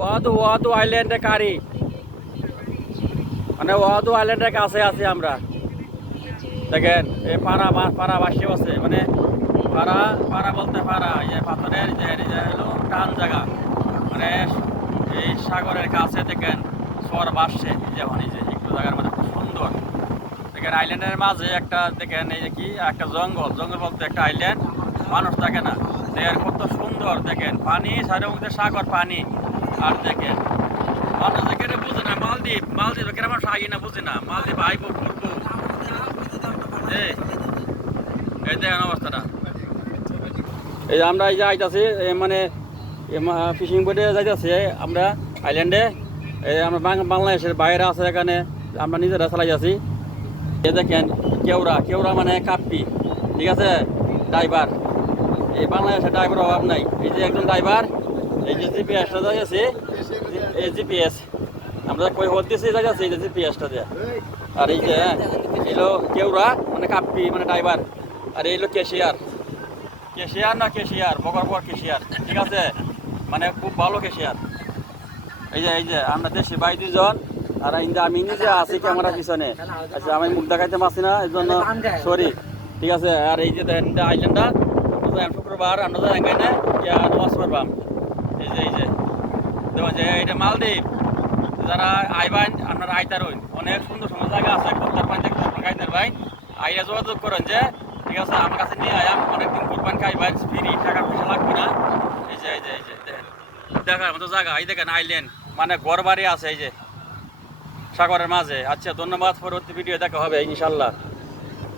ওয়াদু আইল্যান্ডে কারি, মানে ওয়াদু আইল্যান্ডের কাছে আছি আমরা। দেখেন এই পাড়া বাসি আছে, মানে পাড়া বলতে পাড়া, এই যে পাথরের যে হলো টান জায়গা, মানে এই সাগরের কাছে দেখেন শহর বাসছে যেমন এই যে একটু জায়গার মধ্যে খুব সুন্দর। দেখেন আইল্যান্ডের মাঝে একটা দেখেন এই যে কি একটা জঙ্গল বলতে একটা আইল্যান্ড, মানুষ থাকে না। দেখেন কত সুন্দর, দেখেন পানি সাইডের মধ্যে সাগর পানি। আর দেখেন মানুষ দেখেন বুঝে না, মালদ্বীপ কেন মানুষ আগে না বুঝে না, মালদ্বীপ আইবো ঘুরবো। এই দেখেন অবস্থাটা। এই যে আমরা এই যে আইতাছি মানে ফিশিং বোটে যাইতেছি আমরা আইল্যান্ডে। এই আমরা বাংলাদেশের বাইরে আছে এখানে, আমরা নিজেরা চালাই যাচ্ছি। এ দেখেন কেওড়া মানে কাপ্পি, ঠিক আছে, ড্রাইভার। এই বাংলাদেশের ড্রাইভার অভাব নাই। এই যে একজন ড্রাইভার, এই যে জিপিএসটা যাইতেছি, এই জিপিএস আমরা কই হত দিয়েছি যাইতেছি, এই যে জিপিএসটা দেয়া। আর এই যে এলো কেওড়া মানে কাপ্পি মানে ড্রাইভার, আর এইলো ক্যাশিয়ার বগর ক্যাশিয়ার, ঠিক আছে, মানে খুব ভালো ক্যাশিয়ার। এই যে আমরা দেশি ভাই দুজন, আর আমি নিজে আছি ক্যামেরা পিছনে। আচ্ছা আমি মুখ দেখাইতে পারছি না, এই জন্য সরি, ঠিক আছে। আর এই যে আইল্যান্ডটা শুক্রবার আমরা যাই এখানে নামাজ পড়বাম। এই যে দেখুন যে এটা মালদ্বীপ, যারা আইবাইন আপনারা আইতার হইন, অনেক সুন্দর জায়গা আছে, কোথার পাইন দেখতে খাইতার ভাই আইয়া যোগাযোগ করেন যে, ঠিক আছে, আমার কাছে নিয়ে আয়াম অনেকদিন কোরবান খাইবাই, ফ্রি, টাকা পয়সা লাগবে না। এই যে দেখার মতো জায়গা। এই দেখেন আইল্যান্ড, মানে ঘর বাড়ি আছে এই যে সাগরের মাঝে। আচ্ছা ধন্যবাদ, পরবর্তী ভিডিও দেখা হবে ইনশাল্লাহ।